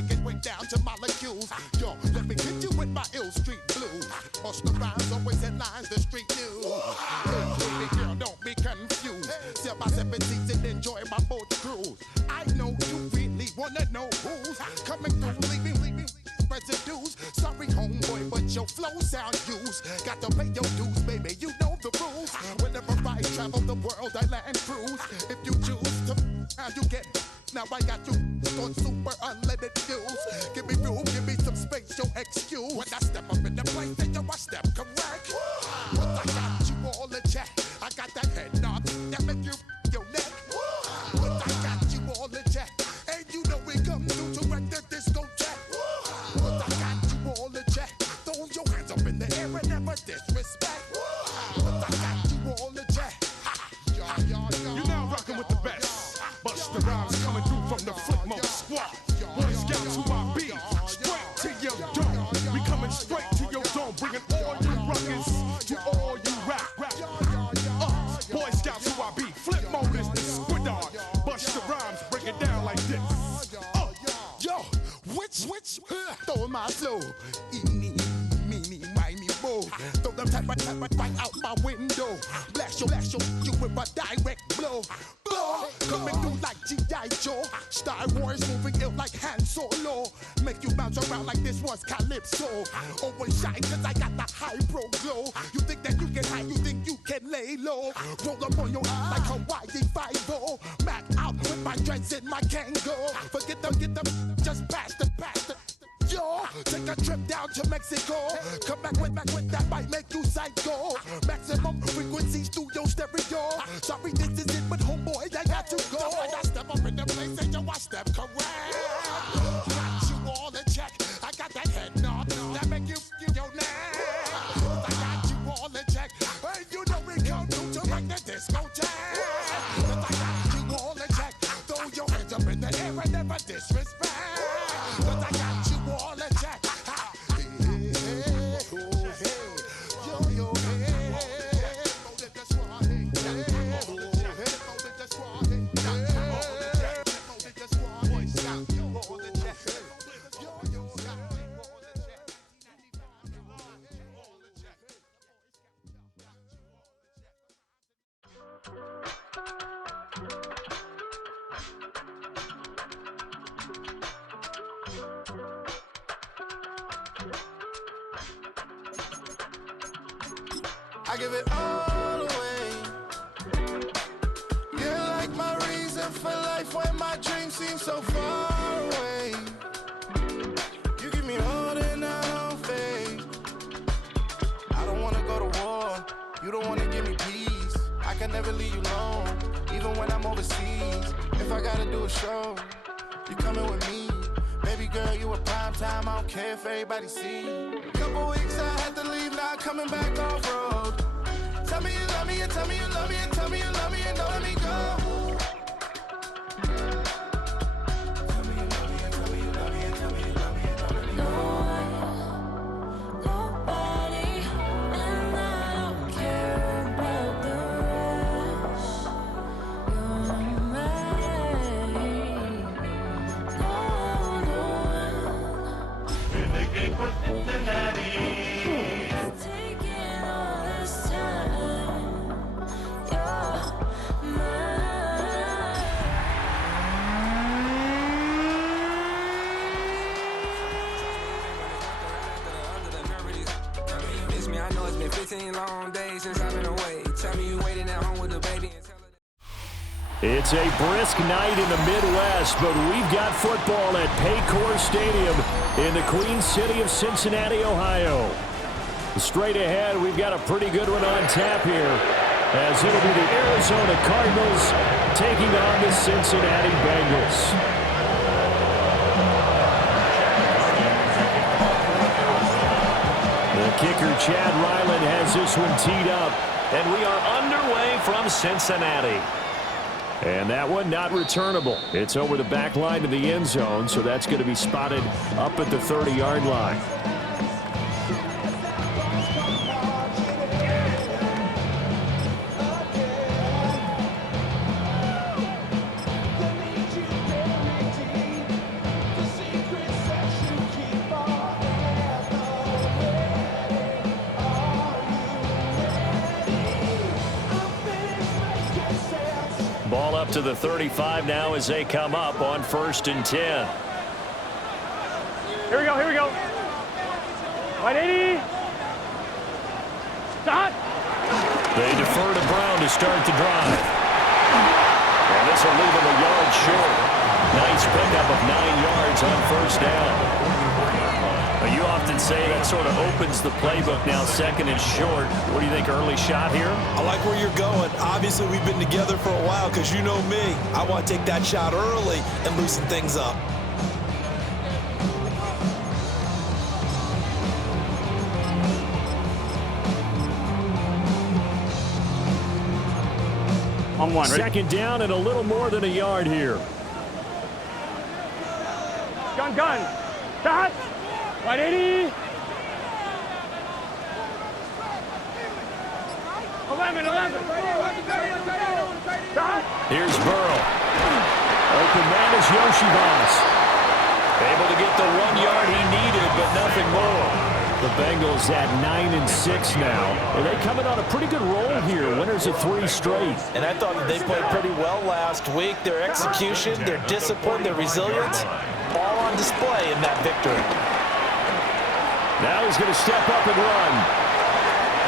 break it way down to molecules. Yo, let me hit you with my ill street blues. Bust the rhymes, always headlines, the street news. Baby girl, don't be confused. Sell my 7 seats and enjoy my boat cruise. I know you really wanna know who's coming through, leaving residues. Sorry, homeboy, but your flow sound used. Got to pay your dues, baby, you know the rules. Whenever I travel the world, I land cruise. If you choose to, how you get. Now I got you on super unlimited views. Give me room, give me some space, your excuse. When I step up in the place, then I step correct. But I got you all in check. I got that head knob that make you your neck. But I got you all in check. And you know we come through to wreck the discotheque. But I got you all in check. Throw your hands up in the air and never disrespect. But I got you all in check. You're now rocking with the best. Bust the rhymes coming through from the Flip Mode Squad. Boy Scouts who I be, straight to your dome. We coming straight to your dome, bringing all you ruckus to all you rap. Boy Scouts who I be, Flip Mode is the squid dog. Bust the rhymes, break it down like this. Yo, which, throw my flow. Eeny, meeny, miny, mo. Throw them type right out my window. Blast you with a direct blow. Coming through like G.I. Joe. Star Wars moving ill like Han Solo. Make you bounce around like this was Calypso. Always shine cause I got the high pro glow. You think that you can hide, you think you can lay low. Roll up on your eye like Hawaii 5-0. Mac out with my dreads in my Kango. Forget them, just pass the. Yo, take a trip down to Mexico. Come back with that might make you psycho. Maximum frequencies through your stereo. Sorry, this is it, but homeboy, I got to go. I step up in the place and yo, I step correct. Got you all in check. I got that head knob that make you your neck. I got you all in check. Hey, you know we come through to wreck the discotheque. I got you all in check. Throw your hands up in the air and never disrespect. I got you all in check. I give it all away. You're like my reason for life when my dreams seem so far away. You give me more than I don't fade. I don't wanna go to war. You don't wanna give me peace. I can never leave you alone, even when I'm overseas. If I gotta do a show, you coming with me. Baby girl, you a prime time. I don't care if everybody see. Couple weeks I had to leave, now coming back off road. Tell me you love me, and tell me you love me, and tell me you love me, and don't let me go. Tell me you love me, and tell me you love me, and tell me you love me, and don't let me go. Nobody, and I don't care about the rest. You're mine. No one. In the game for Cincinnati. It's taking all this time. You're mine. Miss me, I know it's been 15 long days since I've been away. Tell me you waiting at home with the baby and tell her that. It's a brisk night in the Midwest, but we've got football at Paycor Stadium in the Queen City of Cincinnati, Ohio. Straight ahead, we've got a pretty good one on tap here, as it'll be the Arizona Cardinals taking on the Cincinnati Bengals. The kicker, Chad Ryland, has this one teed up. And we are underway from Cincinnati. And that one not returnable. It's over the back line to the end zone, so that's going to be spotted up at the 30-yard line. to the 35 now as they come up on 1st and 10. Here we go, here we go. 180. Stop. They defer to Brown to start the drive. And this will leave him a yard short. Nice pickup of 9 yards on 1st down. You often say that sort of opens the playbook now, 2nd and short. What do you think, early shot here? I like where you're going. Obviously, we've been together for a while because you know me. I want to take that shot early and loosen things up. On 1, ready? 2nd down and a little more than a yard here. Gun. Stop. 180. 11. Stop. Here's Burrow. Open man is Yoshivas. Able to get the 1 yard he needed, but nothing more. The Bengals at 9-6 now. And they coming on a pretty good roll here. Winners of 3 straight. And I thought that they played pretty well last week. Their execution, their discipline, their resilience, all on display in that victory. Now he's going to step up and run.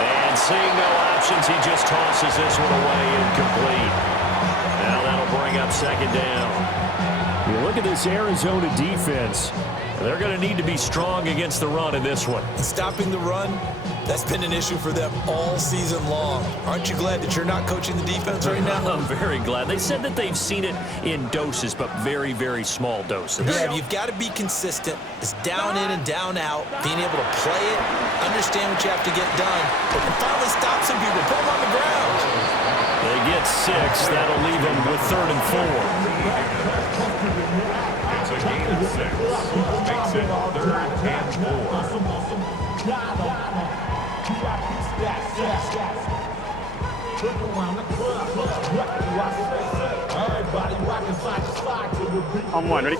And seeing no options, he just tosses this one away incomplete. Now that'll bring up 2nd down. You look at this Arizona defense. They're going to need to be strong against the run in this one. Stopping the run, that's been an issue for them all season long. Aren't you glad that you're not coaching the defense right now? I'm very glad. They said that they've seen it in doses, but very, very small doses. Yeah, you've got to be consistent. It's down in and down out, being able to play it, understand what you have to get done, and finally stop some people, put them on the ground. They get 6. That'll leave them with 3rd and 4. It's a gain of 6. Makes it 3rd and 4. On 1, ready?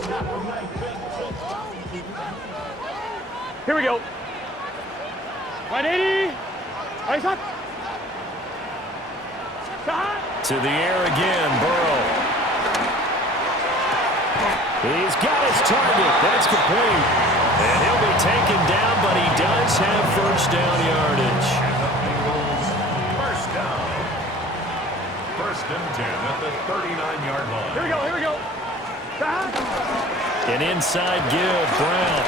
Here we go. 180. Ice up. Stop. To the air again, Burrow. He's got his target. That's complete. And he'll be taken down, but he does have 1st down yardage. Bengals, 1st down. 1st and 10 at the 39-yard line. Here we go. Stop. An inside give, Brown.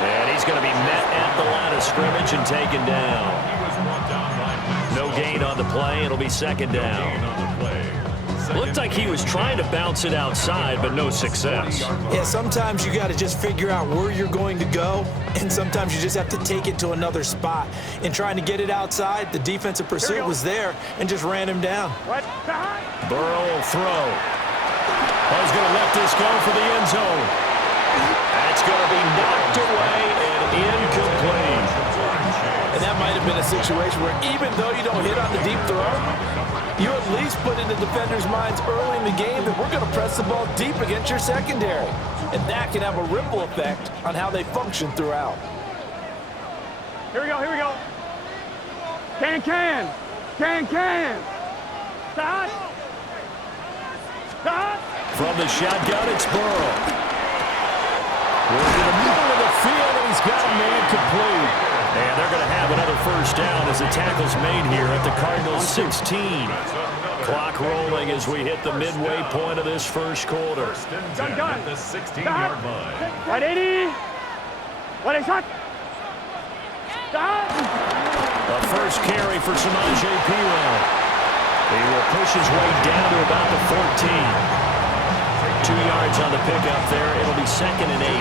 And he's going to be met at the line of scrimmage and taken down. He was brought down by No gain on the play. It'll be 2nd down. gain on the play. Looked like he was trying to bounce it outside, but no success. Yeah, sometimes you got to just figure out where you're going to go, and sometimes you just have to take it to another spot. In trying to get it outside, the defensive pursuit was there and just ran him down. What? Burrow will throw. He's going to let this go for the end zone. That's going to be knocked away and incomplete. And that might have been a situation where even though you don't hit on the deep throw, you at least put in the defenders' minds early in the game that we're going to press the ball deep against your secondary. And that can have a ripple effect on how they function throughout. Here we go. Can. Stop. From the shotgun, it's Burrow. We're in the middle of the field, and he's got a man complete. And they're going to have another 1st down as the tackle's made here at the Cardinals 16. Clock rolling as we hit the midway point of this 1st quarter. 1st and 10 at the 16-yard line. 180. What is that? Stop. A 1st carry for Samaje Perine. He will push his way down to about the 14. 2 yards on the pickup there. It'll be 2nd and 8.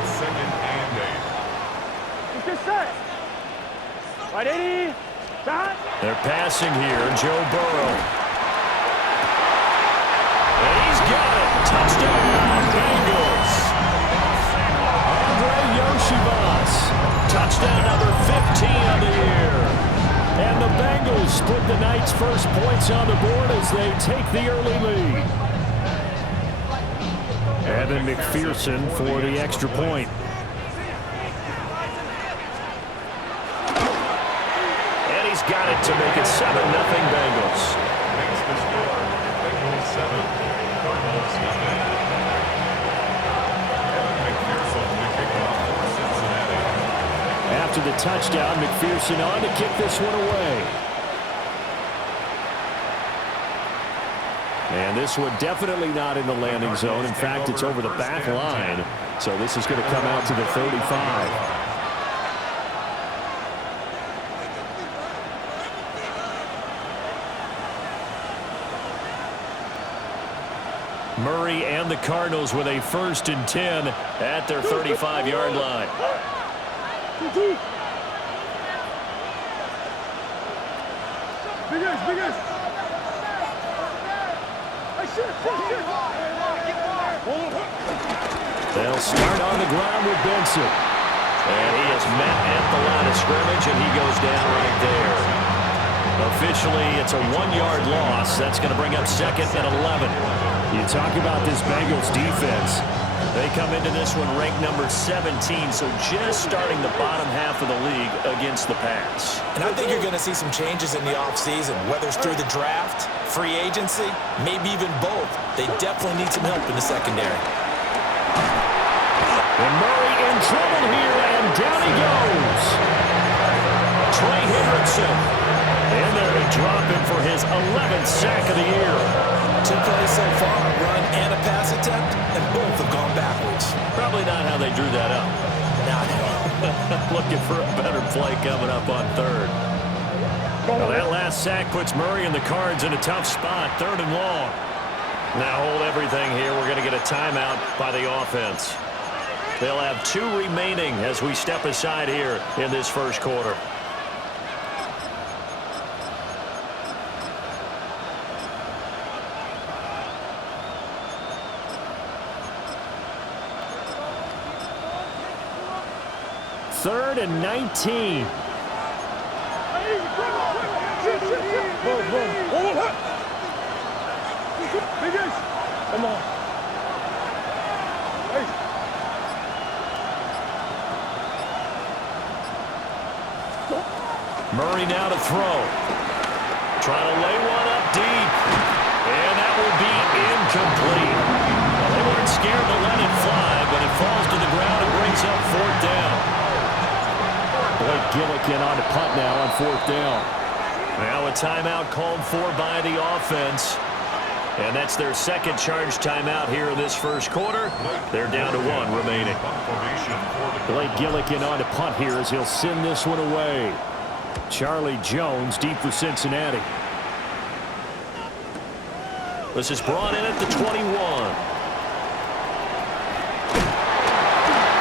It's 2nd and 8. He's just set. 180. Stop. They're passing here. Joe Burrow. And he's got it. Touchdown, Bengals. Andre Yoshivas. Touchdown number 15 on the year. And the Bengals put the night's first points on the board as they take the early lead. Evan McPherson for the extra point. And he's got it to make it 7-0 Bengals. Cardinals nothing. McPherson to kick off for Cincinnati. After the touchdown, McPherson on to kick this one away. And this one definitely not in the landing zone. In fact, it's over the back line. So this is going to come out to the 35. Murray and the Cardinals with a 1st and 10 at their 35-yard line. They'll start on the ground with Benson. And he is met at the line of scrimmage, and he goes down right there. Officially, it's a 1-yard loss. That's going to bring up 2nd and 11. You talk about this Bengals defense. They come into this one ranked number 17, so just starting the bottom half of the league against the pass. And I think you're going to see some changes in the offseason, whether it's through the draft, free agency, maybe even both. They definitely need some help in the secondary. And Murray in trouble here, and down he goes. Trey Hendrickson in there to drop him for his 11th sack of the year. 2 plays so far, a run and a pass attempt, and both have gone backwards. Probably not how they drew that up. Not at all. Looking for a better play coming up on 3rd. Well, that last sack puts Murray and the Cards in a tough spot, 3rd and long. Now hold everything here. We're going to get a timeout by the offense. They'll have 2 remaining as we step aside here in this first quarter. Third and 19. Come on. Murray now to throw. Trying to lay one up deep. And that will be incomplete. Well, they weren't scared to let it fly, but it falls to the ground and brings up 4th down. Blake Gillikin on to punt now on 4th down. Now a timeout called for by the offense. And that's their 2nd charge timeout here in this first quarter. They're down to 1 remaining. Blake Gillikin on to punt here as he'll send this one away. Charlie Jones deep for Cincinnati. This is brought in at the 21.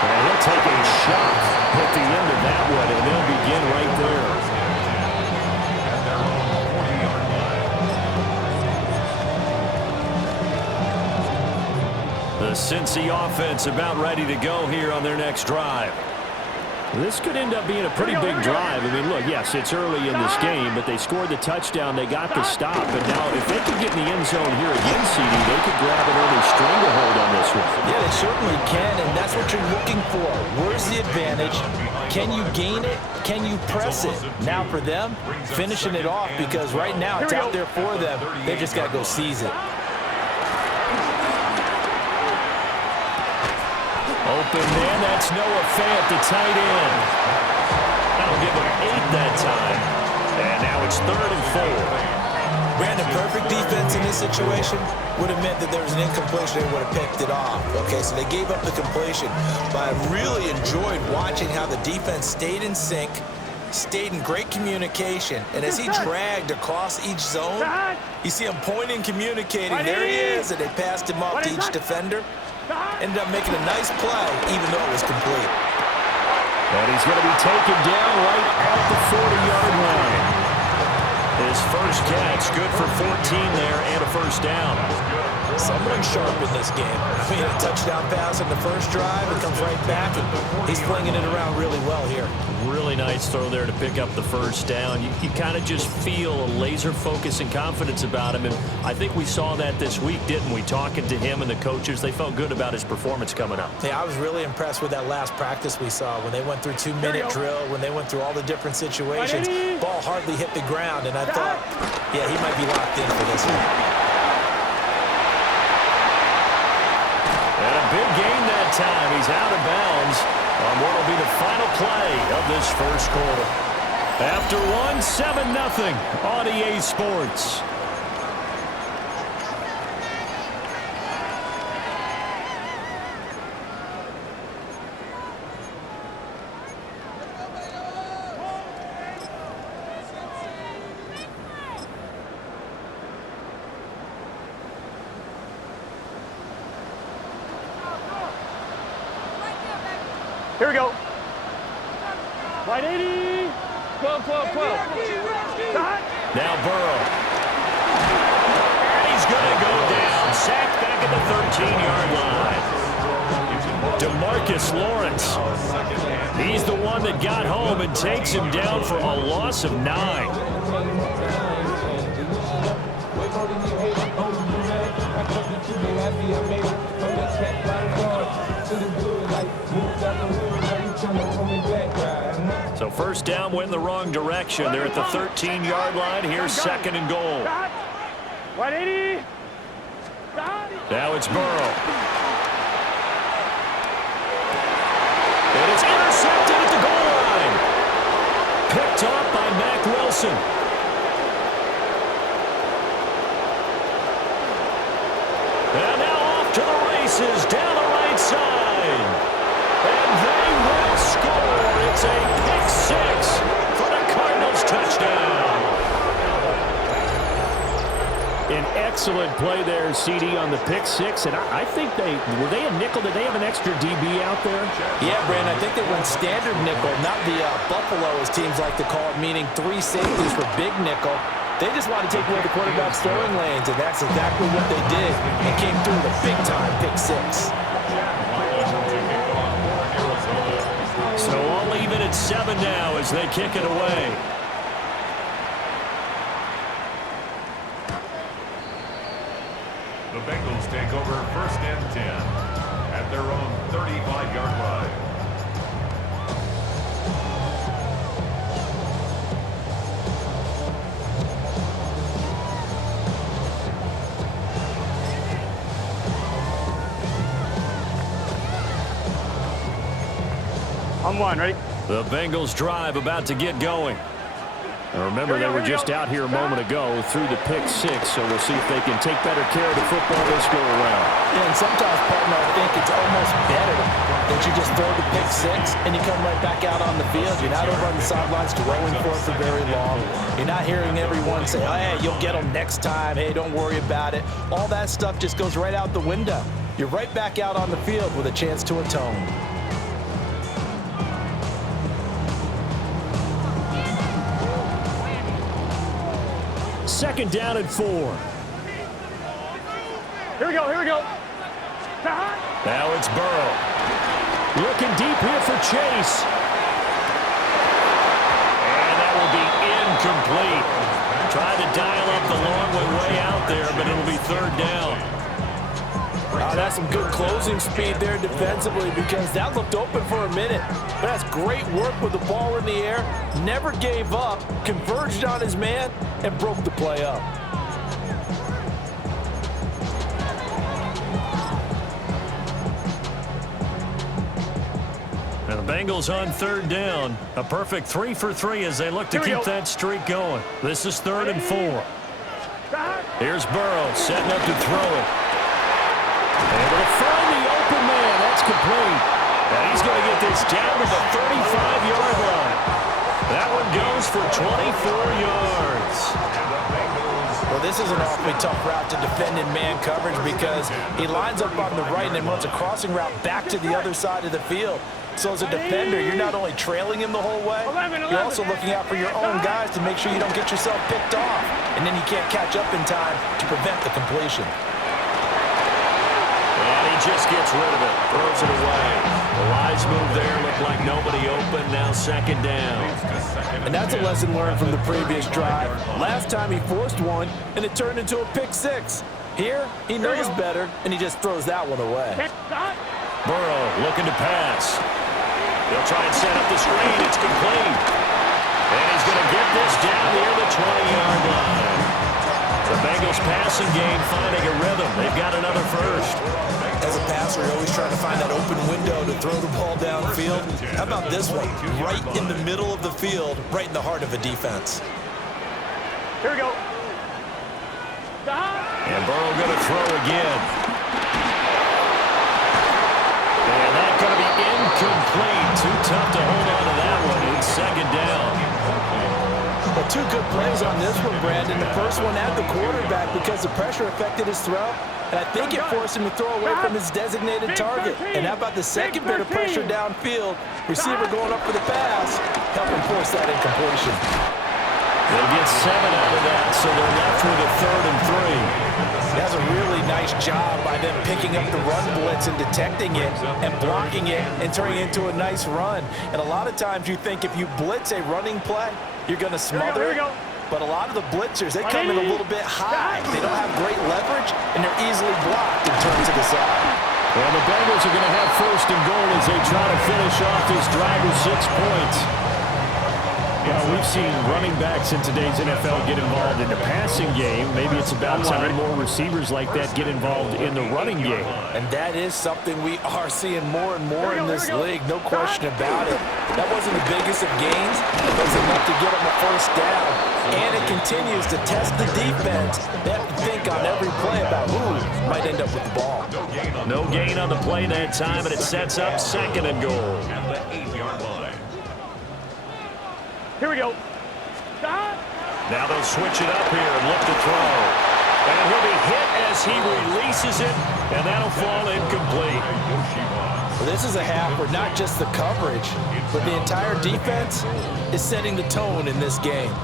And he'll take a shot at the end of that one, and they'll begin right there. At their own 40-yard line. The Cincy offense about ready to go here on their next drive. This could end up being a pretty big drive. I mean, look, yes, it's early in this game, but they scored the touchdown. They got the stop. And now if they could get in the end zone here again, CD, they could grab an early stranglehold on this one. Yeah, they certainly can, and that's what you're looking for. Where's the advantage? Can you gain it? Can you press it? Now for them, finishing it off, because right now it's out there for them. They just got to go seize it. Open man, that's Noah Fant, the tight end. That'll give him 8 that time. And now it's 3rd and 4. Ran a perfect defense in this situation. Would have meant that there was an incompletion. They would have picked it off. Okay, so they gave up the completion. But I really enjoyed watching how the defense stayed in sync, stayed in great communication. And as he dragged across each zone, you see him pointing, communicating. There he is, and they passed him off to each defender. Ended up making a nice play, even though it was complete. And he's going to be taken down right at the 40-yard line. His first catch, good for 14 there and a first down. Someone sharp in this game. I mean, a touchdown pass on the first drive, it comes right back, and he's flinging it around really well here. Really nice throw there to pick up the first down. You kind of just feel a laser focus and confidence about him, and I think we saw that this week, didn't we? Talking to him and the coaches, they felt good about his performance coming up. Yeah, I was really impressed with that last practice we saw when they went through 2-minute drill, when they went through all the different situations. Ball hardly hit the ground, and I thought, yeah, he might be locked in for this one. time. He's out of bounds on what will be the final play of this first quarter. After one, 7-0 on EA Sports. Here we go. Right 80. 12. Now Burrow. And he's going to go down. Sacked back at the 13-yard line. DeMarcus Lawrence. He's the one that got home and takes him down for a loss of 9. So first down went in the wrong direction. They're at the 13-yard line. Here's second and goal. 180. Now it's Burrow. And it's intercepted at the goal line. Picked off by Mack Wilson. And now off to the races down the right side. And they will score. It's a pick six for the Cardinals touchdown. An excellent play there, CD, on the pick six. And I think were they a nickel? Did they have an extra DB out there? Yeah, Brandon, I think they went standard nickel, not the Buffalo, as teams like to call it, meaning 3 safeties for big nickel. They just want to take away the quarterback's throwing lanes, and that's exactly what they did. And came through with a big-time pick six. So all even at 7 now as they kick it away. The Bengals take over first and 10 at their own 35-yard line. On one, ready? The Bengals drive about to get going. And remember, they were just out here a moment ago through the pick six, so we'll see if they can take better care of the football this go around. Yeah, and sometimes, partner, I think it's almost better that you just throw the pick six and you come right back out on the field. You're not over on the sidelines throwing for it for very long. You're not hearing everyone say, oh, hey, you'll get them next time. Hey, don't worry about it. All that stuff just goes right out the window. You're right back out on the field with a chance to atone. Second down and 4. Here we go. Now it's Burrow. Looking deep here for Chase. And that will be incomplete. Tried to dial up the long way out there, but it'll be third down. That's some good closing speed there defensively, because that looked open for a minute. But that's great work with the ball in the air. Never gave up, converged on his man, and broke the play up. And the Bengals on third down. A perfect 3 for 3 as they look to keep that streak going. This is 3rd and 4. Here's Burrow setting up to throw it. Able to find the open man. That's complete. And he's going to get this down to the 35-yard line. That one goes for 24 yards. Well, this is an awfully tough route to defend in man coverage, because he lines up on the right and then runs a crossing route back to the other side of the field. So as a defender, you're not only trailing him the whole way, you're also looking out for your own guys to make sure you don't get yourself picked off. And then you can't catch up in time to prevent the completion. And he just gets rid of it, throws it away. The wise move there, looked like nobody open, now second down. And that's a lesson learned from the previous drive. Last time he forced one, and it turned into a pick six. Here, he knows better, and he just throws that one away. Burrow looking to pass. He'll try and set up the screen. It's complete. And he's going to get this down near the 20-yard line. The Bengals passing game finding a rhythm. They've got another first. As a passer, you're always trying to find that open window to throw the ball downfield. How about this one? Right in the middle of the field, right in the heart of a defense. Here we go. And Burrow going to throw again. And that's going to be incomplete. Too tough to hold on to that one. It's second down. Well, two good plays on this one, Brandon. The first one at the quarterback because the pressure affected his throw. And I think it forced him to throw away from his designated target. And how about the second bit of pressure downfield? Receiver going up for the pass, helping force that incompletion. They'll get 7 out of that, so they're left with a 3rd and 3. That's a really nice job by them picking up the run blitz and detecting it and blocking it and turning it into a nice run. And a lot of times you think if you blitz a running play, you're going to smother it. But a lot of the blitzers, they come in a little bit high. They don't have great leverage, and they're easily blocked and turned to the side. Well, the Bengals are going to have 1st and goal as they try to finish off this drive with 6 points. Well, we've seen running backs in today's NFL get involved in the passing game. Maybe it's about time more receivers like that get involved in the running game. And that is something we are seeing more and more in this league, no question about it. That wasn't the biggest of gains, but it was enough to get them a 1st down. And it continues to test the defense. They have to think on every play about who might end up with the ball. No gain on the play that time, and it sets up 2nd and goal. At the 8-yard line. Here we go. Now they'll switch it up here and look to throw. And he'll be hit as he releases it, and that'll fall incomplete. Well, this is a half where not just the coverage, but the entire defense is setting the tone in this game.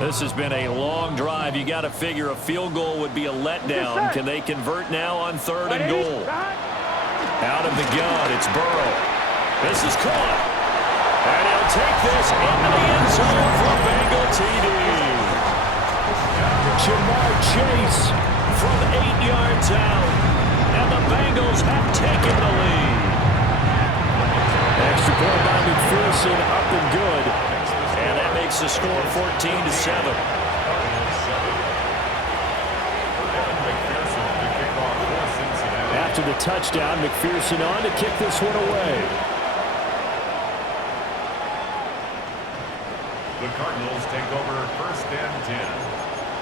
This has been a long drive. You got to figure a field goal would be a letdown. Can they convert now on 3rd and goal? Out of the gun, it's Burrow. This is caught. And he'll take this into the end zone for Bengal TD. Jamar Chase from 8 yards out. And the Bengals have taken the lead. Extra point by McPherson, up and good. And that makes the score 14-7. After the touchdown, McPherson on to kick this one away. The Cardinals take over 1st and 10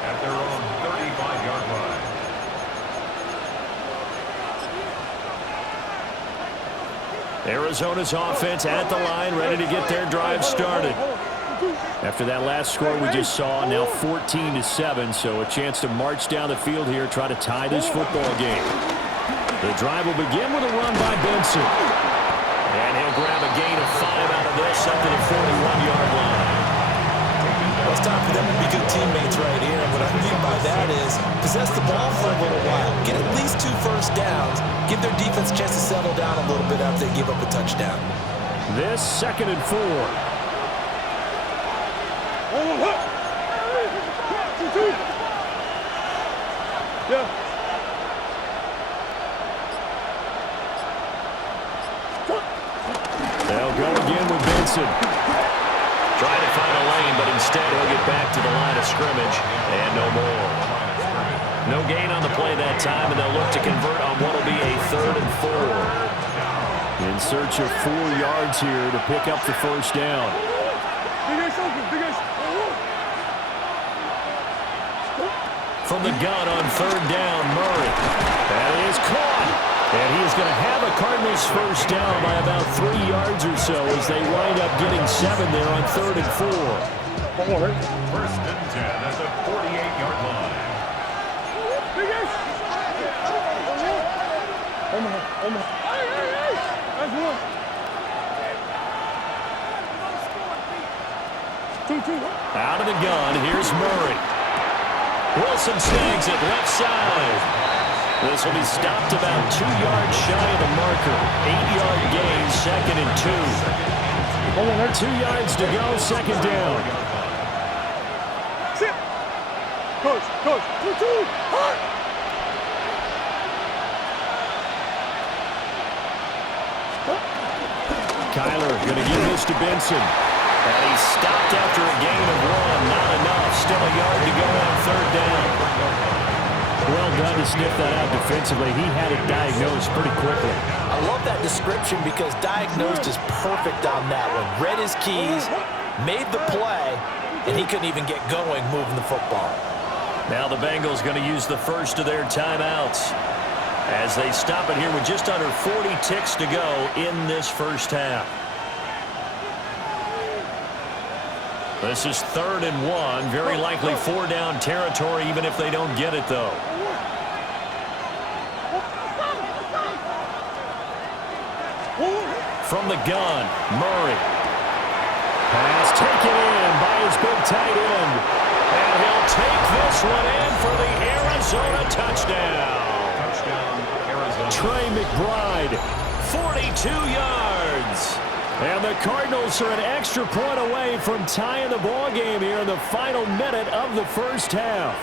at their own 35-yard line. Arizona's offense at the line, ready to get their drive started. After that last score we just saw, now 14-7, so a chance to march down the field here, try to tie this football game. The drive will begin with a run by Benson. And he'll grab a gain of 5 out of this, up to the 41-yard line. Well, it's time for them to be good teammates right here. And what I mean by that is possess the ball for a little while. Get at least 2 first downs. Give their defense a chance to settle down a little bit after they give up a touchdown. This 2nd and 4. They'll go again with Benson. Trying to find a lane, but instead he'll get back to the line of scrimmage, and no more. No gain on the play that time, and they'll look to convert on what will be a 3rd and 4. In search of 4 yards here to pick up the 1st down. From the gun on 3rd down, Murray. That is caught. And he is going to have a Cardinals 1st down by about 3 yards or so as they wind up getting 7 there on 3rd and 4. 1st and 10 at the 48-yard line. Out of the gun, here's Murray. Wilson snags it left side. This will be stopped about 2 yards shy of the marker. 8-yard gain, 2nd and 2. 2 yards to go, 2nd down. Coach, 2-2, hard. Kyler going to give this to Benson. And he stopped after a gain of 1. Not enough. Still a yard to go on 3rd down. Well done to sniff that out defensively. He had it diagnosed pretty quickly. I love that description because diagnosed is perfect on that one. Read his keys, made the play, and he couldn't even get going moving the football. Now the Bengals going to use the first of their timeouts as they stop it here with just under 40 ticks to go in this first half. This is 3rd and 1. Very likely 4-down territory even if they don't get it, though. From the gun, Murray. Pass taken in by his big tight end. And he'll take this one in for the Arizona touchdown. Trey McBride, 42 yards. And the Cardinals are an extra point away from tying the ball game here in the final minute of the first half.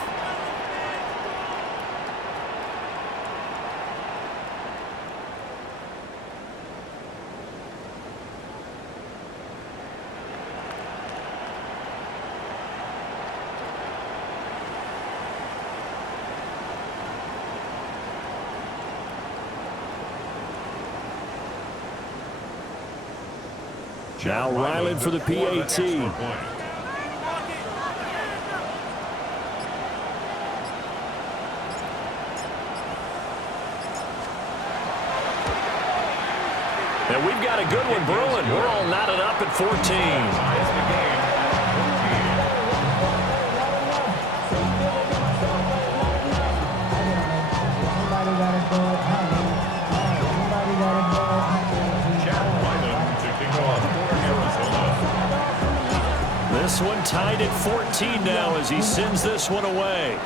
Now Ryland for the PAT. And we've got a good one brewing. We're all knotted up at 14. This one tied at 14 now as he sends this one away.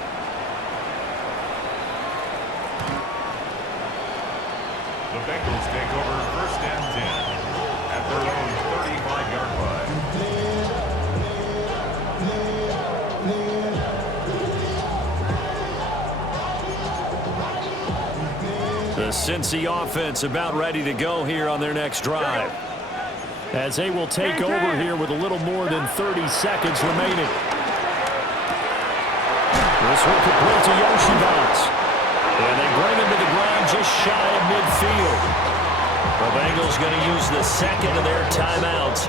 The Bengals take over 1st and 10 at their own 35-yard line. The Cincy offense about ready to go here on their next drive, as they will take over here with a little more than 30 seconds remaining. This will complete to Yoshibas. And they bring him to the ground just shy of midfield. The Bengals going to use the second of their timeouts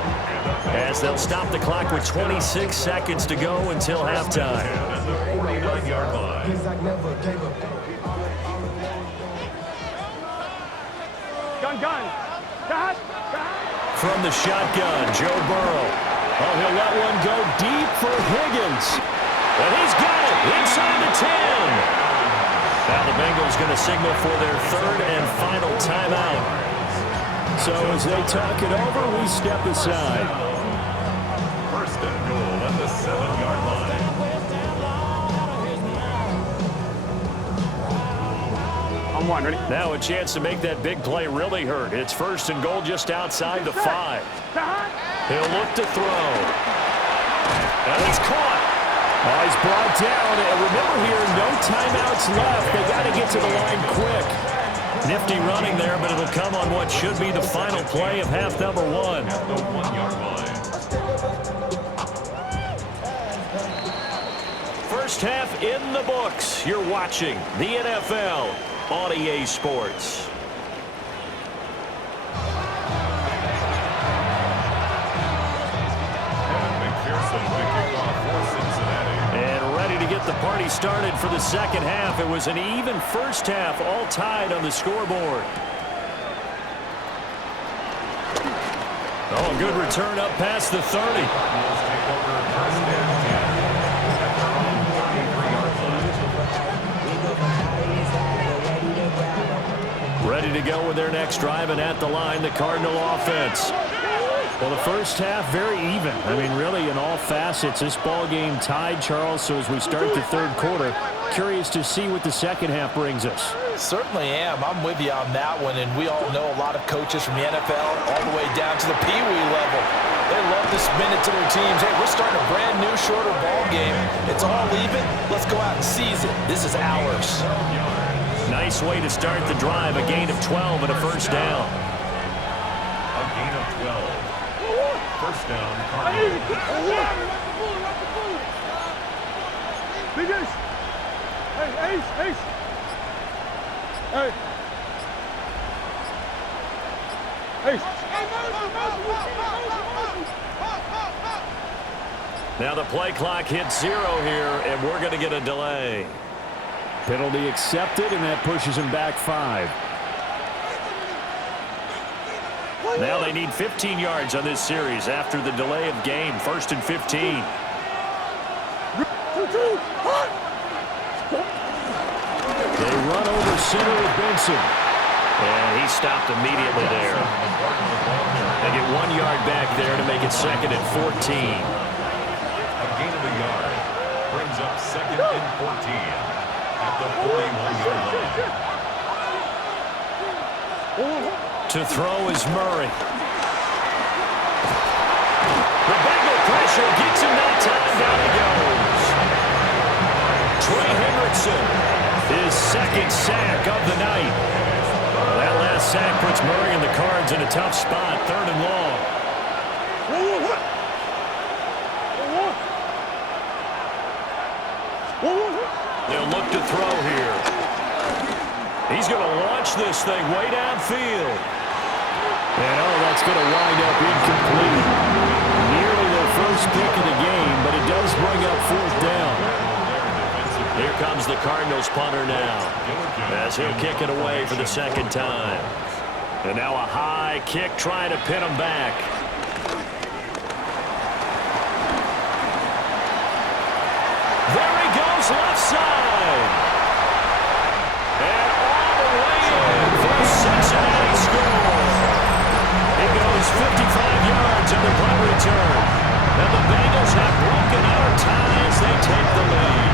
as they'll stop the clock with 26 seconds to go until halftime. At the 49-yard line. Gun. From the shotgun, Joe Burrow. Oh, he'll let one go deep for Higgins. And he's got it inside the 10. Now the Bengals going to signal for their 3rd and final timeout. So as they talk it over, we step aside. 1st and goal at the 7-yard line. On 1, ready? Now a chance to make that big play really hurt. It's 1st and goal just outside the 5. He'll look to throw. And it's caught. Oh, he's brought down. And remember here, no timeouts left. They got to get to the line quick. Nifty running there, but it'll come on what should be the final play of half number 1. At the 1-yard line. First half in the books. You're watching the NFL on EA Sports. And ready to get the party started for the second half. It was an even first half, all tied on the scoreboard. Oh, good return up past the 30. Ready to go with their next drive, and at the line, the Cardinal offense. Well, the first half, very even. I mean, really, in all facets, this ball game tied, Charles. So as we start the 3rd quarter, curious to see what the second half brings us. Certainly am. I'm with you on that one, and we all know a lot of coaches from the NFL all the way down to the Pee-wee level. They love to spin it to their teams. Hey, we're starting a brand new, shorter ball game. It's all even. Let's go out and seize it. This is ours. Nice way to start the drive. A gain of 12 and a 1st down. A gain of 12. First down, Cardinals. Big Ace. Hey, Ace. Hey. Ace. Now the play clock hits 0 here, and we're going to get a delay. Penalty accepted, and that pushes him back 5. Now they need 15 yards on this series after the delay of game. 1st and 15. They run over center with Benson. And he stopped immediately there. They get 1 yard back there to make it 2nd and 14. A gain of a yard brings up 2nd and 14 at the 41-yard line. To throw is Murray. The Bengal pressure gets him that time. Down he goes. Trey Hendrickson, his 2nd sack of the night. That last sack puts Murray and the Cards in a tough spot. 3rd and long. They'll look to throw here. He's going to launch this thing way downfield. And that's going to wind up incomplete. Nearly their first pick of the game, but it does bring up 4th down. Here comes the Cardinals punter now, as he'll kick it away for the 2nd time. And now a high kick trying to pin him back. There he goes, left side. And all the way in for a Cincinnati score. It goes 55 yards on the punt return. And the Bengals have broken our ties. They take the lead.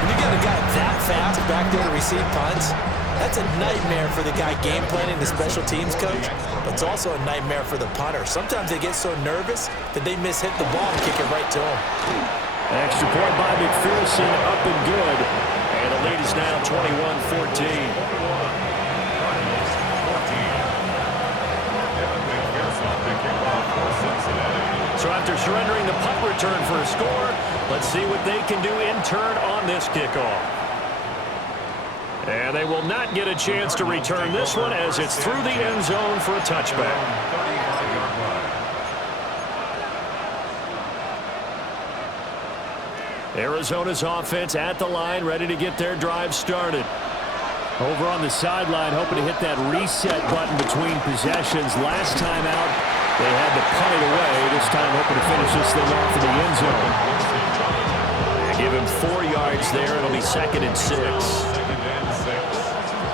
When you got a guy that fast back there to receive punts, that's a nightmare for the guy game planning, the special teams coach. But it's also a nightmare for the punter. Sometimes they get so nervous that they miss-hit the ball and kick it right to him. Extra point by McPherson, up and good. And the lead is now 21-14. So after surrendering the punt return for a score, let's see what they can do in turn on this kickoff. And they will not get a chance to return this one as it's through the end zone for a touchback. Arizona's offense at the line, ready to get their drive started. Over on the sideline, hoping to hit that reset button between possessions. Last time out, they had to punt it away. This time, hoping to finish this thing off in the end zone. They give him 4 yards there. It'll be 2nd and 6. 2nd and 6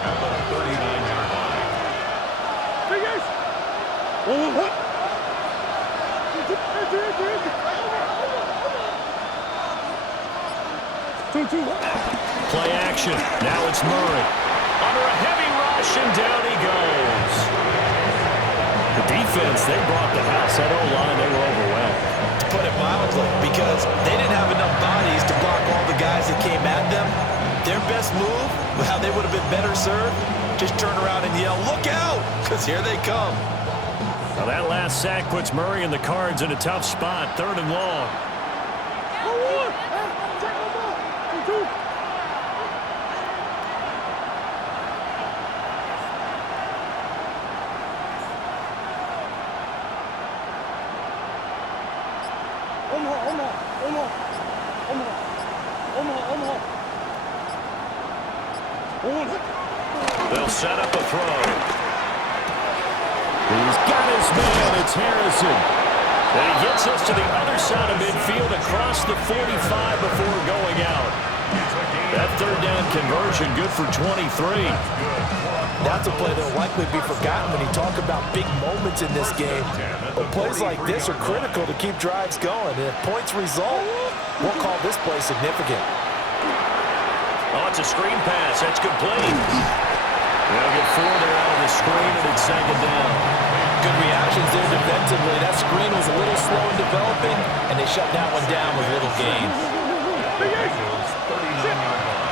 at the 39-yard line. Play action. Now it's Murray. Under a heavy rush, and down he goes. The defense, they brought the house. That O-line, they were overwhelmed. To put it mildly, because they didn't have enough bodies to block all the guys that came at them. Their best move, how they would have been better served, just turn around and yell, "Look out!" because here they come. Now that last sack puts Murray and the Cards in a tough spot. 3rd and long. They'll set up a throw. He's got his man. It's Harrison. And he gets us to the other side of midfield across the 45 before going out. That 3rd down conversion good for 23. That's a play that will likely be forgotten when you talk about big moments in this game. But plays like this are critical to keep drives going. And if points result, we'll call this play significant. Oh, it's a screen pass. That's complete. They'll get 4 there out of the screen, and it's 2nd down. Good reactions there defensively. That screen was a little slow in developing, and they shut that one down with little gain. Bengals 39-yard line.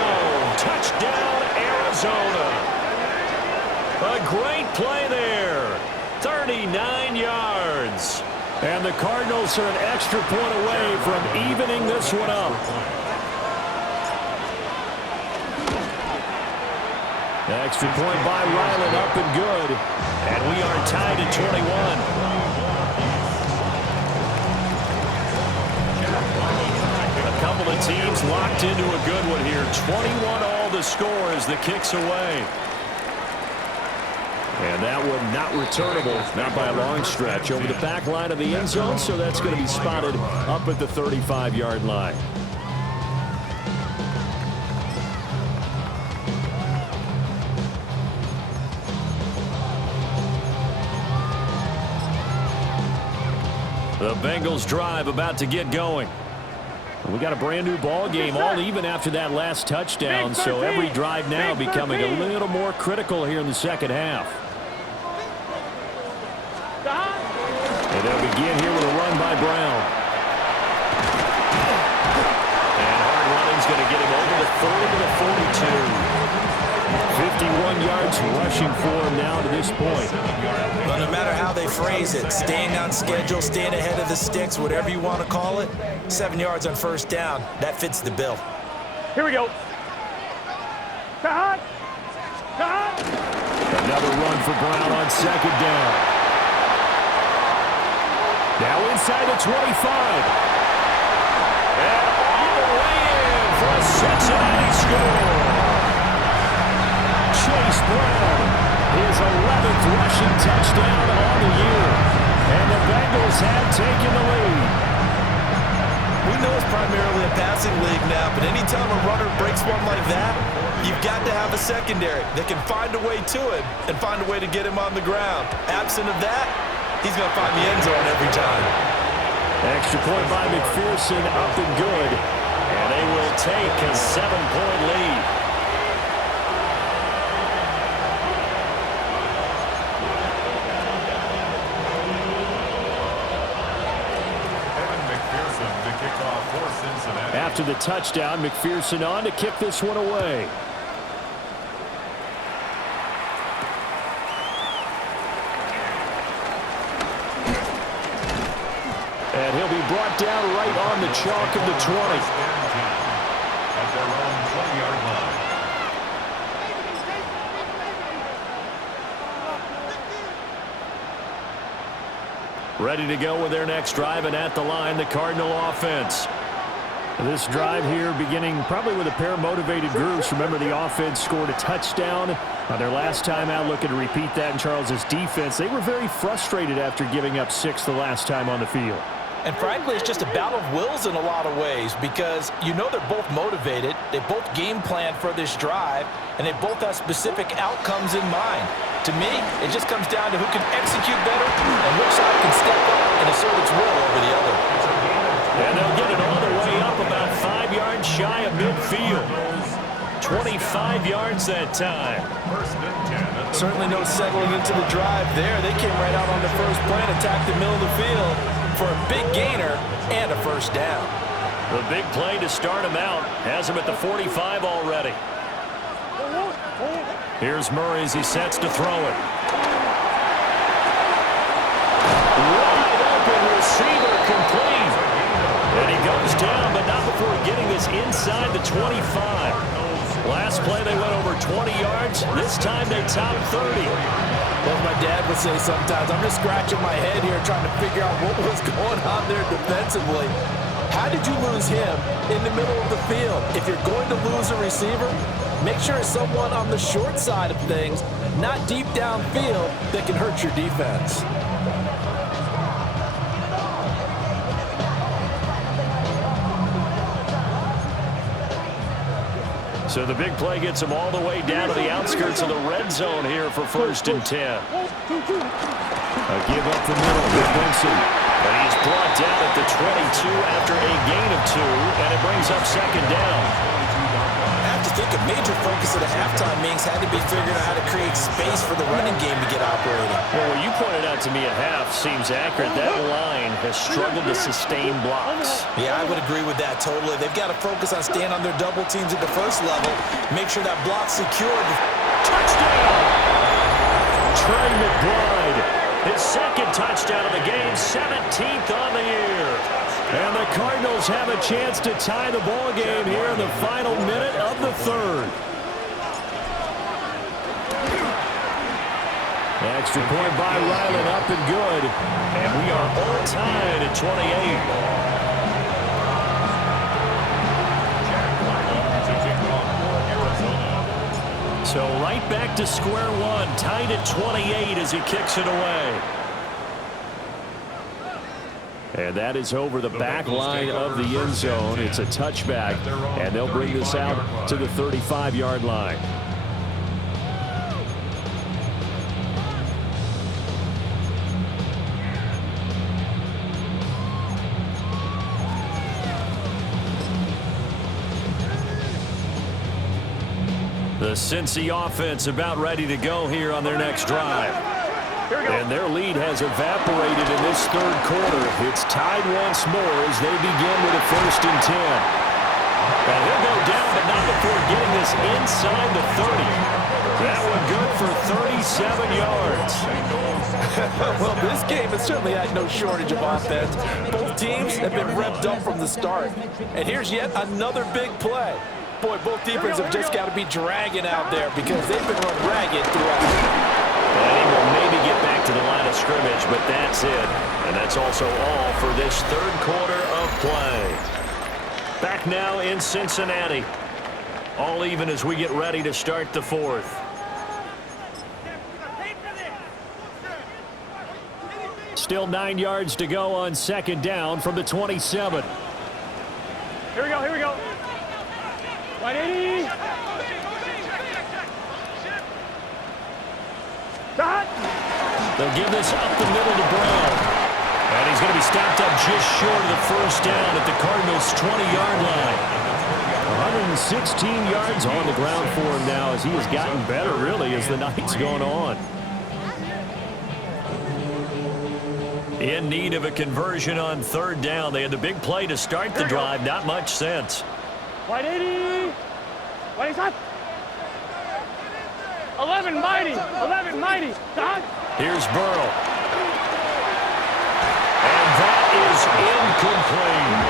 zone. Touchdown, Arizona. A great play there. 39 yards. And the Cardinals are an extra point away from evening this one up. Extra point by Ryland, up and good. And we are tied at 21. A couple of teams locked into a good one here. 21 all the score as the kick's away. And that one not returnable, not by a long stretch, over the back line of the end zone, so that's going to be spotted up at the 35-yard line. The Bengals drive about to get going. We got a brand new ball game, all even after that last touchdown, so every drive now becoming a little more critical here in the second half. And they'll begin here with a run by Brown. And hard running's going to get him over the 40 to the 42. 51 yards rushing for him now to this point. But no matter how they phrase it, staying on schedule, staying ahead of the sticks, whatever you want to call it, 7 yards on first down, that fits the bill. Here we go. Another run for Brown on second down. Now inside the 25. And all the way in for a Cincinnati score. Chase Brown, his 11th rushing touchdown on the year. And the Bengals have taken the lead. We know it's primarily a passing league now, but anytime a runner breaks one like that, you've got to have a secondary that can find a way to it and find a way to get him on the ground. Absent of that, he's going to find the end zone every time. Extra point by McPherson, up and good. And they will take a 7-point lead. After the touchdown, McPherson on to kick this one away. And he'll be brought down right on the chalk of the 20. At their own 20-yard line. Ready to go with their next drive, and at the line, the Cardinal offense. This drive here beginning probably with a pair of motivated groups. Remember, the offense scored a touchdown on their last time out, looking to repeat that in Charles's defense. They were very frustrated after giving up 6 the last time on the field. And frankly, it's just a battle of wills in a lot of ways because you know they're both motivated, they both game plan for this drive, and they both have specific outcomes in mind. To me, it just comes down to who can execute better and which side can step up and assert its will over the other. And they'll get it all the way up about 5 yards shy of midfield. 25 yards that time. Certainly no settling into the drive there. They came right out on the first play and attacked the middle of the field for a big gainer and a first down. The big play to start him out has him at the 45 already. Here's Murray as he sets to throw it. Wide open receiver complete. And he goes down, but not before getting this inside the 25. Last play they went over 20 yards. This time they topped 30. Well, my dad would say sometimes, I'm just scratching my head here trying to figure out what was going on there defensively. How did you lose him in the middle of the field? If you're going to lose a receiver, make sure it's someone on the short side of things, not deep downfield, that can hurt your defense. So the big play gets him all the way down to the outskirts of the red zone here for 1st and 10. A give up the middle with Benson. And he's brought down at the 22 after a gain of 2, and it brings up 2nd down. I have to think the major focus of the halftime meetings had to be figuring out how to create space for the running game to get operating. Well, what you pointed out to me at half seems accurate. That line has struggled to sustain blocks. Yeah, I would agree with that totally. They've got to focus on staying on their double teams at the first level, make sure that block's secured. Touchdown! Trey McBride, his second touchdown of the game, 17th on the year. And the Cardinals have a chance to tie the ball game here in the final minute of the third. Extra point by Ryland, up and good. And we are all tied at 28. So right back to square one, tied at 28 as he kicks it away. And that is over the back line of the end zone. It's a touchback, and they'll bring this out to the 35-yard line. The Cincy offense about ready to go here on their next drive. And their lead has evaporated in this third quarter. It's tied once more as they begin with a 1st and 10. And he'll go down, but not before getting this inside the 30. That one good for 37 yards. Well, this game has certainly had no shortage of offense. Both teams have been revved up from the start. And here's yet another big play. Boy, both defenses have just got to be dragging out there because they've been run ragged throughout. And he will maybe get back to the line of scrimmage, but that's it. And that's also all for this third quarter of play. Back now in Cincinnati. All even as we get ready to start the fourth. Still 9 yards to go on 2nd down from the 27. Here we go, here we go. 180. They'll give this up the middle to Brown. And he's going to be stopped up just short of the 1st down at the Cardinals' 20-yard line. 116 yards on the ground for him now as he has gotten better, really, as the night's gone on. In need of a conversion on 3rd down. They had the big play to start the drive. Not much sense. 180. What is that? 11 mighty. 11 mighty. Don. Here's Burrow. And that is incomplete.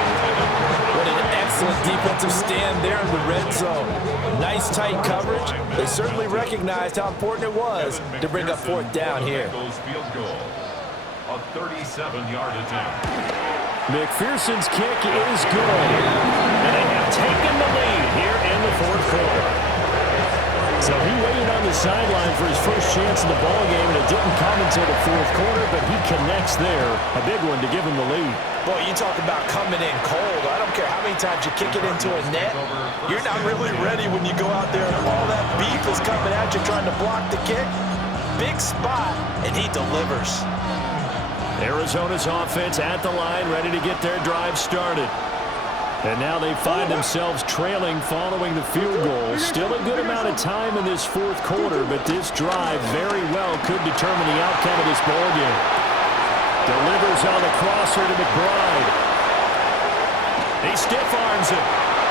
What an excellent defensive stand there in the red zone. Nice tight coverage. They certainly recognized how important it was to bring up 4th down here. A 37-yard attempt. McPherson's kick is good. And they have taken the lead here in the 4th quarter. So he waited on the sideline for his first chance in the ballgame, and it didn't come until the 4th quarter, but he connects there. A big one to give him the lead. Boy, you talk about coming in cold. I don't care how many times you kick it into a net. You're not really ready when you go out there and all that beef is coming at you trying to block the kick. Big spot, and he delivers. Arizona's offense at the line, ready to get their drive started. And now they find themselves trailing following the field goal. Still a good amount of time in this 4th quarter, but this drive very well could determine the outcome of this ballgame. Delivers on the crosser to McBride. He stiff-arms it.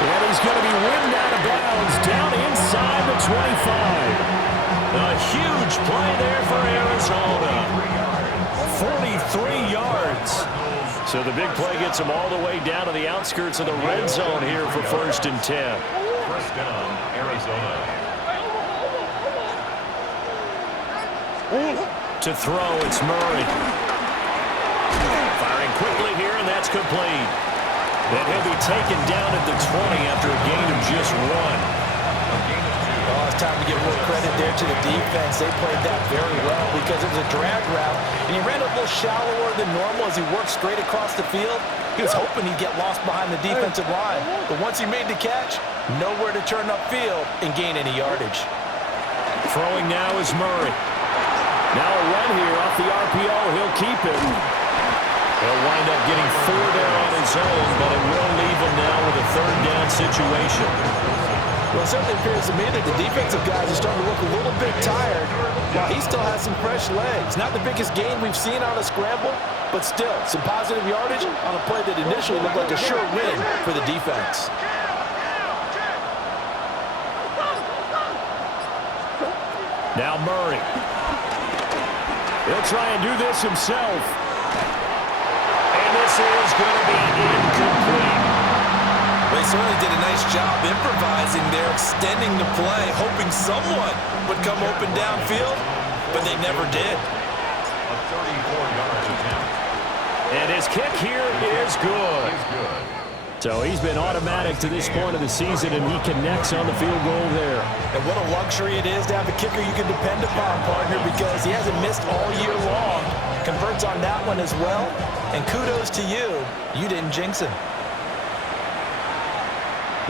And he's going to be whipped out of bounds down inside the 25. A huge play there for Arizona. 43 yards. So the big play gets him all the way down to the outskirts of the red zone here for 1st and 10. 1st down, Arizona. To throw, it's Murray. Firing quickly here, and that's complete. Then he'll be taken down at the 20 after a gain of just 1. Oh, it's time to give a little credit there to the defense. They played that very well because it was a drag route, and he ran a little shallower than normal as he worked straight across the field. He was hoping he'd get lost behind the defensive line, but once he made the catch, nowhere to turn upfield and gain any yardage. Throwing now is Murray. Now a run here off the RPO. He'll keep it. He'll wind up getting 4 there on his own, but it will leave him now with a 3rd down situation. Well, it certainly appears to me that the defensive guys are starting to look a little bit tired while he still has some fresh legs. Not the biggest gain we've seen on a scramble, but still some positive yardage on a play that initially looked like a sure win for the defense. Now Murray. He'll try and do this himself. And this is going to be incomplete. They certainly did a nice job improvising there, extending the play, hoping someone would come open downfield, but they never did. A 34-yard attempt. And his kick here is good. So he's been automatic to this point of the season, and he connects on the field goal there. And what a luxury it is to have a kicker you can depend upon, partner, because he hasn't missed all year long. Converts on that one as well. And kudos to you. You didn't jinx him.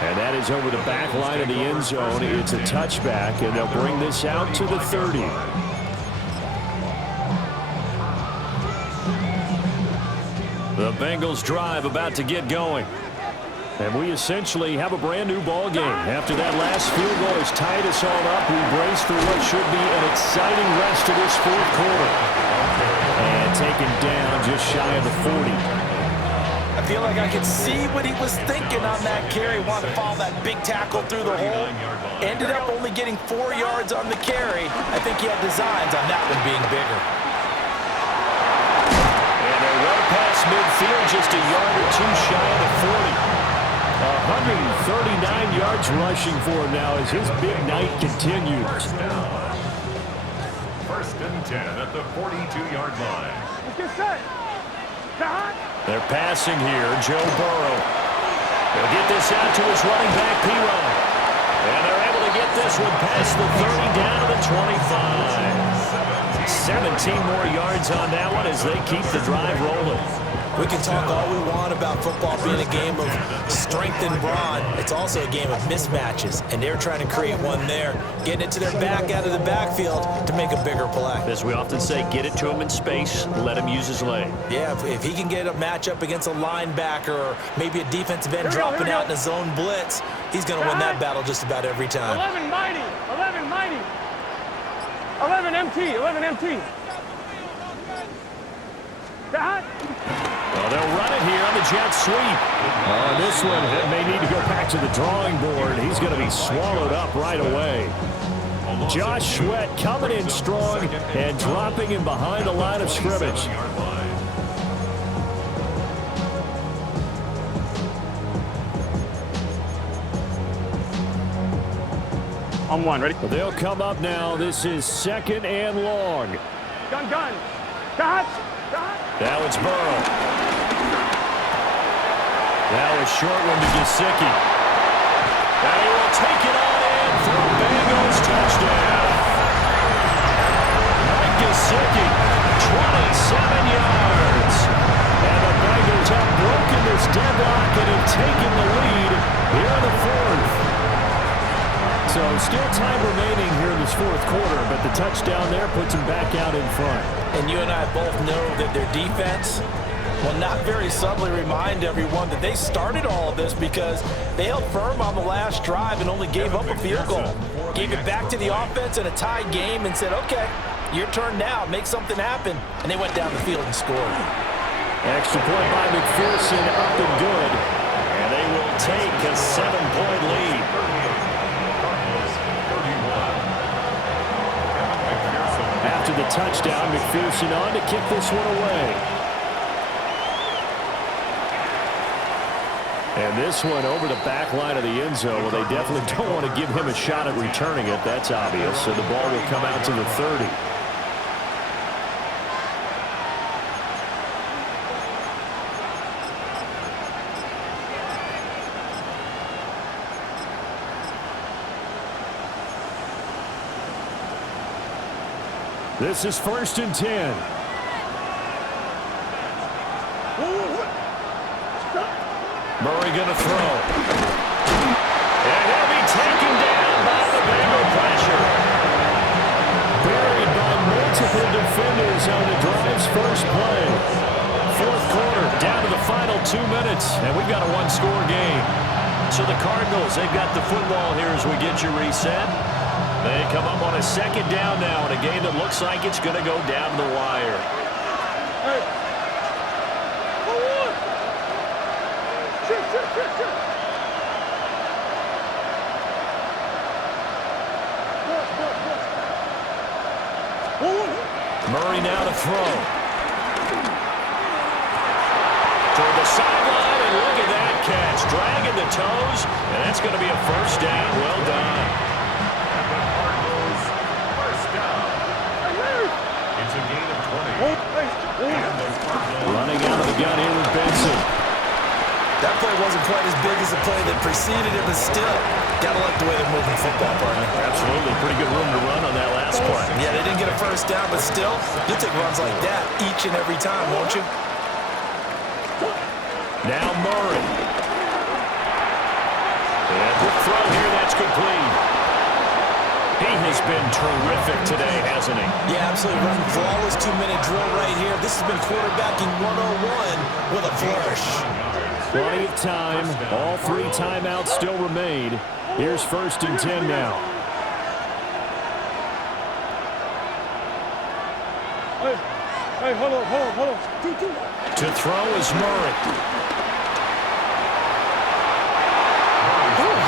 And that is over the back line of the end zone. It's a touchback, and they'll bring this out to the 30. The Bengals drive about to get going. And we essentially have a brand-new ball game. After that last field goal has tied us all up, we brace for what should be an exciting rest of this fourth quarter. And taken down just shy of the 40. I feel like I could see what he was thinking on that carry. Wanted to follow that big tackle through the hole. Ended up only getting 4 yards on the carry. I think he had designs on that one being bigger. And they're well past midfield, just a yard or two shy of the 40. 139 yards rushing for him now as his big night continues. First and 10 at the 42-yard line. Let's get set. They're passing here. Joe Burrow. They'll get this out to his running back, P-Ron. And they're able to get this one past the 30 down to the 25. 17 more yards on that one as they keep the drive rolling. We can talk all we want about football being a game of strength and brawn. It's also a game of mismatches, and they're trying to create one there, getting it to their back out of the backfield to make a bigger play. As we often say, get it to him in space, let him use his leg. Yeah, if he can get a matchup against a linebacker or maybe a defensive end dropping out in a zone blitz, he's going to win that battle just about every time. 11 mighty, 11 mighty, 11 MT, 11 MT. Dot. Well, they'll run it here on the jet sweep. This one may need to go back to the drawing board. He's going to be swallowed up right away. Josh Sweat coming in strong and dropping him behind the line of scrimmage. On one, ready? They'll come up now. This is second and long. Gun. Dot. Now it's Burrow. Now a short one to Gesicki. And he will take it on in for a Bengals touchdown. Mike Gesicki, 27 yards. And the Bengals have broken this deadlock and have taken the lead here in the fourth. So still time remaining here in this fourth quarter, but the touchdown there puts them back out in front. And you and I both know that their defense will not very subtly remind everyone that they started all of this because they held firm on the last drive and only gave up a field goal. Gave it back to the offense in a tied game and said, okay, your turn now, make something happen. And they went down the field and scored. Extra point by McPherson, up and good. And they will take a 7-point lead. After the touchdown, McPherson on to kick this one away. And this one over the back line of the end zone. Well, they definitely don't want to give him a shot at returning it. That's obvious. So the ball will come out to the 30. This is first and 10. Murray going to throw. And he'll be taken down by the Bengal pressure. Buried by multiple defenders on the drive's first play. Fourth quarter, down to the final 2 minutes, and we've got a one-score game. So the Cardinals, they've got the football here as we get you reset. They come up on a second down now in a game that looks like it's going to go down the wire. Hey. Murray now to throw. Toward the sideline, and look at that catch. Dragging the toes, and that's going to be a first down. Well done. Cardinals, first down. It's a gain of 20. And the Cardinals Running out of the gun here with Benson. That play wasn't quite as big as the play that preceded it, but still, gotta like the way they're moving football, partner. Absolutely. Pretty good room to run on that last play. Yeah, they didn't get a first down, but still, you'll take runs like that each and every time, won't you? Now Murray. And quick throw here, that's complete. He has been terrific today, hasn't he? Yeah, absolutely. Running flawless 2-minute drill right here. This has been quarterbacking 101 with a flourish. Plenty of time. All 3 timeouts still remain. Here's 1st and 10 now. Hey, hold on. To throw is Murray.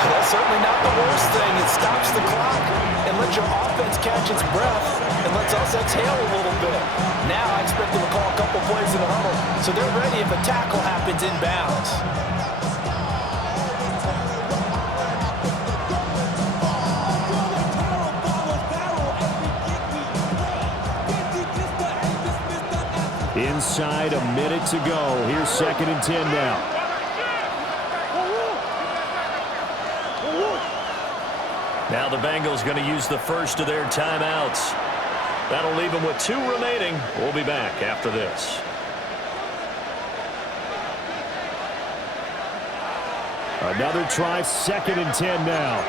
That's certainly not the worst thing. It stops the clock and lets your offense catch its breath and lets us exhale a little bit. Now I expect them to call a couple plays in the huddle, so they're ready if a tackle happens inbounds. Inside a minute to go. Here's 2nd and 10 now. Now the Bengals going to use the first of their timeouts. That'll leave them with 2 remaining. We'll be back after this. Another try, 2nd and 10 now.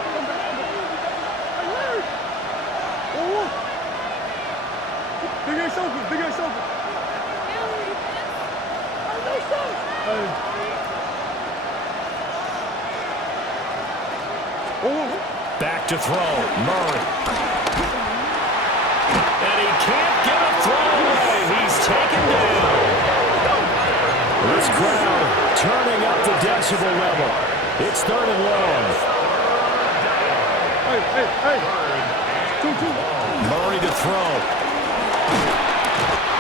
Big Ace open. Back to throw, Murray. And he can't get a throw away. He's taken down. This crowd turning up the decibel level. It's 3rd and long. Hey. 2. Murray to throw.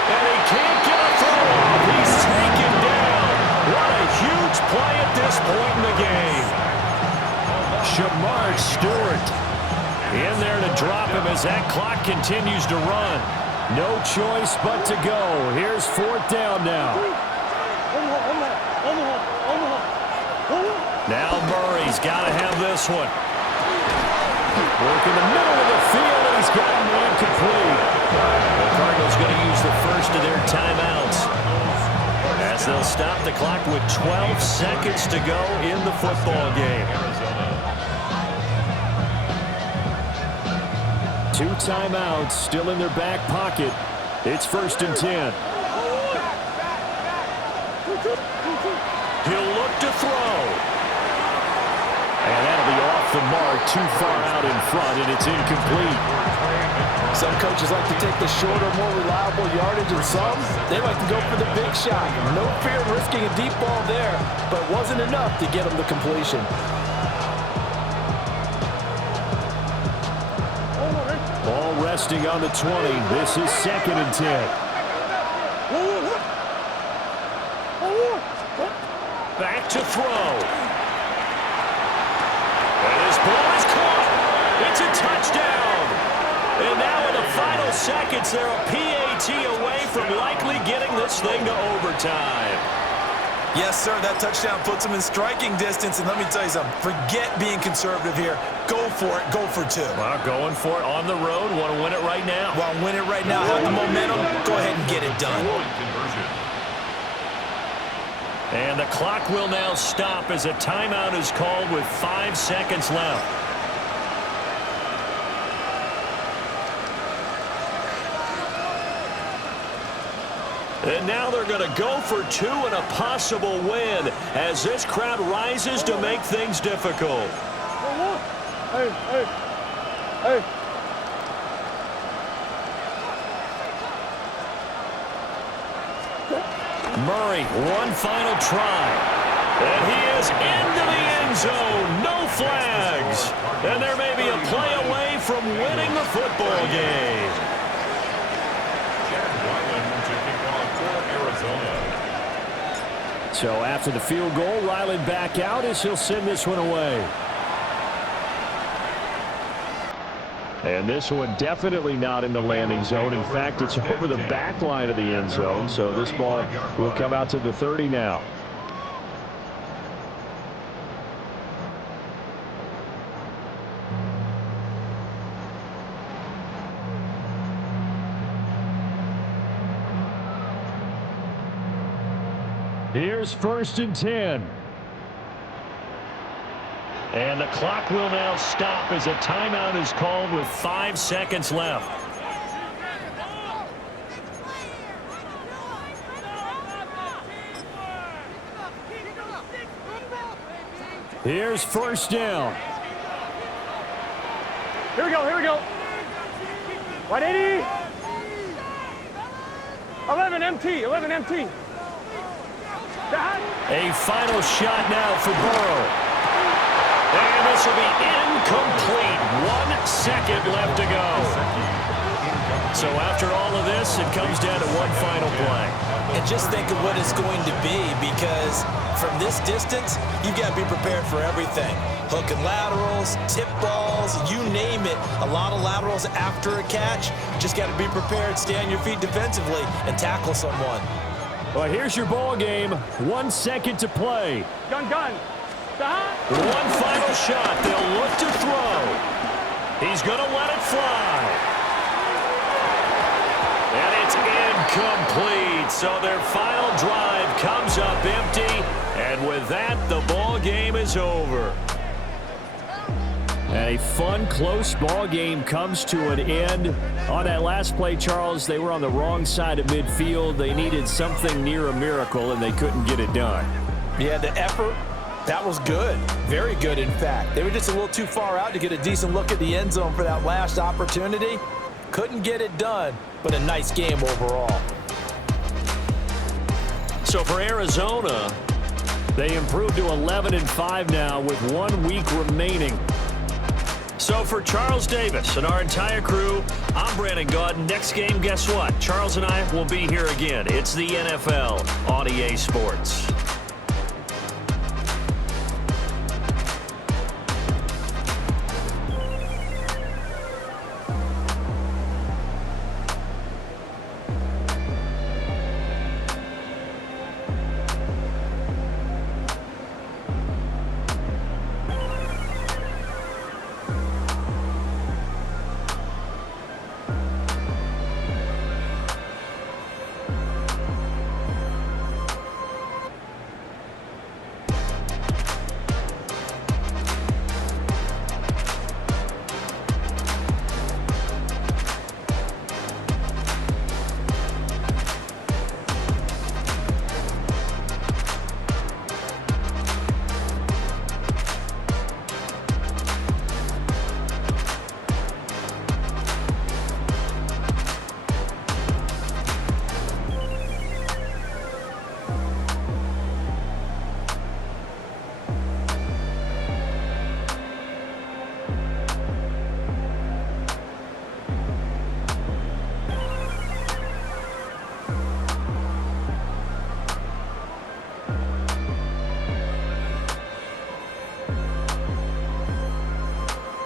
And he can't get a throw off. He's taken down. What a huge play at this point in the game. Shamar Stewart in there to drop him as that clock continues to run. No choice but to go. Here's 4th down now. Now Murray's got to have this one. Work in the middle of the field, and he's got a man complete. The Cardinals going to use the first of their timeouts as they'll stop the clock with 12 seconds to go in the football game. 2 timeouts still in their back pocket. It's 1st and 10. He'll look to throw. And that'll be off the mark, too far out in front, and it's incomplete. Some coaches like to take the shorter, more reliable yardage, and some, they like to go for the big shot. No fear of risking a deep ball there, but it wasn't enough to get them the completion. Ball resting on the 20. This is 2nd and 10. Back to throw. And his ball is caught. It's a touchdown. And now in the final seconds, they're a PAT away from likely getting this thing to overtime. Yes, sir, that touchdown puts them in striking distance, and let me tell you something, forget being conservative here. Go for it, go for 2. Well, going for it on the road, want to win it right now. Well, win it right now, have the momentum, go ahead and get it done. And the clock will now stop as a timeout is called with 5 seconds left. And now they're going to go for two and a possible win as this crowd rises to make things difficult. Hey, hey, hey. Murray, one final try. And he is into the end zone. No flags. And there may be a play away from winning the football game. So after the field goal, Ryland back out as he'll send this one away. And this one definitely not in the landing zone. In fact, it's over the back line of the end zone. So this ball will come out to the 30 now. Here's 1st and 10. And the clock will now stop as a timeout is called with 5 seconds left. Here's 1st down. Here we go, here we go. 180. 11 MT, 11 MT. A final shot now for Burrow. And this will be incomplete. 1 second left to go. So after all of this, it comes down to one final play. And just think of what it's going to be, because from this distance, you've got to be prepared for everything. Hook and laterals, tip balls, you name it. A lot of laterals after a catch. Just got to be prepared, stay on your feet defensively, and tackle someone. Well, here's your ball game. 1 second to play. Gun. One final shot. They'll look to throw. He's going to let it fly. And it's incomplete. So their final drive comes up empty. And with that, the ball game is over. And a fun, close ball game comes to an end. On that last play, Charles, they were on the wrong side of midfield. They needed something near a miracle, and they couldn't get it done. Yeah, the effort, that was good. Very good, in fact. They were just a little too far out to get a decent look at the end zone for that last opportunity. Couldn't get it done, but a nice game overall. So for Arizona, they improved to 11-5 now with 1 week remaining. So for Charles Davis and our entire crew, I'm Brandon Gaudin. Next game, guess what? Charles and I will be here again. It's the NFL on EA Sports.